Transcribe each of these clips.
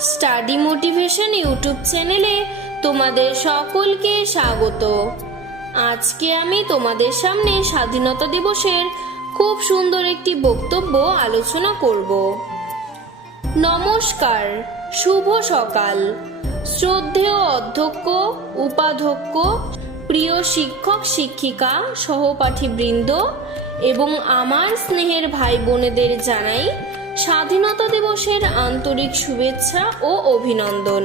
Study motivation YouTube চ্যানেলে তোমাদের সকলকে স্বাগত। আজকে আমি তোমাদের সামনে স্বাধীনতা দিবসের খুব সুন্দর একটি বক্তব্য আলোচনা করব। নমস্কার, শুভ সকাল। শ্রদ্ধেয় অধ্যক্ষ, উপাধ্যক্ষ, প্রিয় শিক্ষক, শিক্ষিকা, সহপাঠীবৃন্দ এবং আমার স্নেহের ভাই বোনেদের জানাই স্বাধীনতা দিবসের আন্তরিক শুভেচ্ছা ও অভিনন্দন।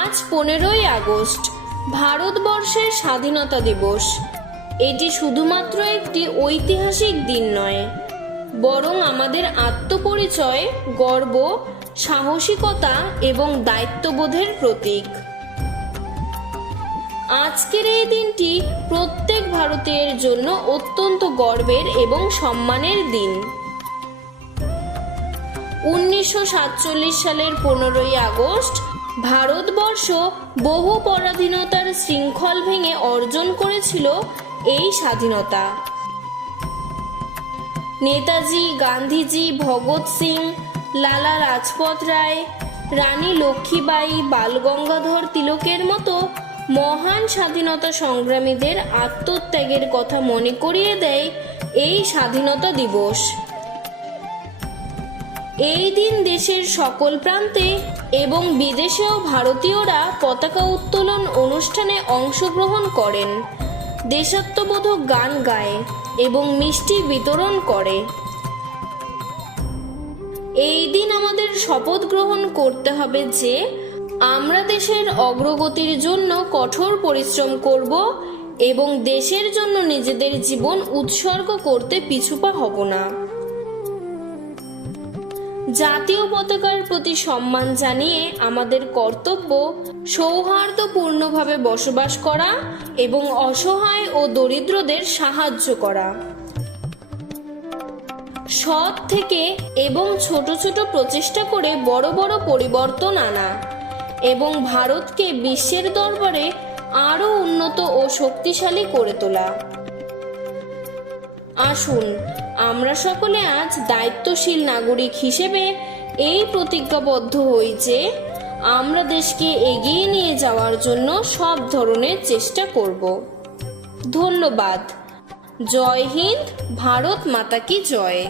আজ পনেরোই আগস্ট, ভারতবর্ষের স্বাধীনতা দিবস। এটি শুধুমাত্র একটি ঐতিহাসিক দিন নয়, বরং আমাদের আত্মপরিচয়, গর্ব, সাহসিকতা এবং দায়িত্ববোধের প্রতীক। আজকের এই দিনটি প্রত্যেক ভারতীয়ের জন্য অত্যন্ত গর্বের এবং সম্মানের দিন। উনিশশো সাতচল্লিশ সালের পনেরোই আগস্ট ভারতবর্ষ বহু পরাধীনতার শৃঙ্খল ভেঙে অর্জন করেছিল এই স্বাধীনতা। নেতাজি, গান্ধীজি, ভগৎ সিং, লালা রাজপথ রায়, রানী লক্ষ্মীবাই বালগঙ্গাধর তিলকের মতো মহান স্বাধীনতা সংগ্রামীদের আত্মত্যাগের কথা মনে করিয়ে দেয় এই স্বাধীনতা দিবস। এই দিন দেশের সকল প্রান্তে এবং বিদেশেও ভারতীয়রা পতাকা উত্তোলন অনুষ্ঠানে অংশগ্রহণ করেন। দেশাত্মবোধক গান গায় এবং মিষ্টি বিতরণ করে। এই দিন আমাদের শপথ গ্রহণ করতে হবে যে আমরা দেশের অগ্রগতির জন্য কঠোর পরিশ্রম করব এবং দেশের জন্য নিজেদের জীবন উৎসর্গ করতে পিছুপা হব না। জাতীয় পতাকার প্রতি সম্মান জানিয়ে আমাদের কর্তব্য সৌহার্দ্যপূর্ণভাবে বসবাস করা এবং অসহায় ও দরিদ্রদের সাহায্য করা। সৎ থেকে এবং ছোট ছোট প্রচেষ্টা করে বড় বড় পরিবর্তন আনা। এবং ভারতকে বিশ্বের দরবারে আরও উন্নত ও শক্তিশালী করে তোলা। আসুন, আমরা সকলে আজ দায়িত্বশীল নাগরিক হিসেবে এই প্রতিজ্ঞাবদ্ধ হই যে, আমরা দেশকে এগিয়ে নিয়ে যাওয়ার জন্য সব ধরনের চেষ্টা করব। ধন্যবাদ। জয় হিন্দ, ভারত মাতা কি জয়।